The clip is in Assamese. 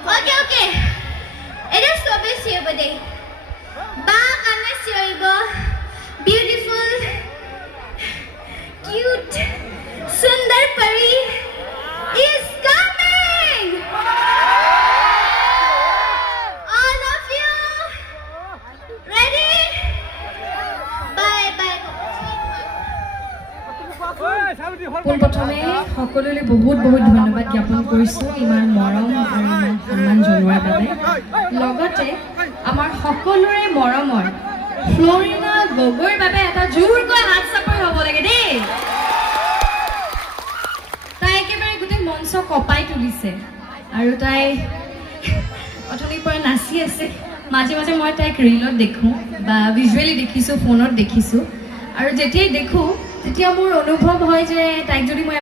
Okay, okay. It is so busy over there. Back unless you're beautiful, cute, Sundar Pari is coming. All of you ready? Bye bye. পোনপ্ৰথমে সকলোলৈ বহুত বহুত ধন্যবাদ জ্ঞাপন কৰিছোঁ ইমান মৰম আৰু ইমান সন্মান জনোৱাৰ বাবে লগতে আমাৰ সকলোৰে মৰমৰ ফ্লৰিনা গগৈৰ বাবে এটা জোৰকৈ হাত চাপৰি হ'ব লাগে দেই তাই একেবাৰে গোটেই মঞ্চ কপাই তুলিছে আৰু তাই অথনিৰ পৰা নাচি আছে মাজে মাজে মই তাইক ৰীলত দেখোঁ বা ভিজুৱেলি দেখিছোঁ ফোনত দেখিছোঁ আৰু যেতিয়াই দেখোঁ তেতিয়া মোৰ অনুভৱ হয় যে তাইক যদি মই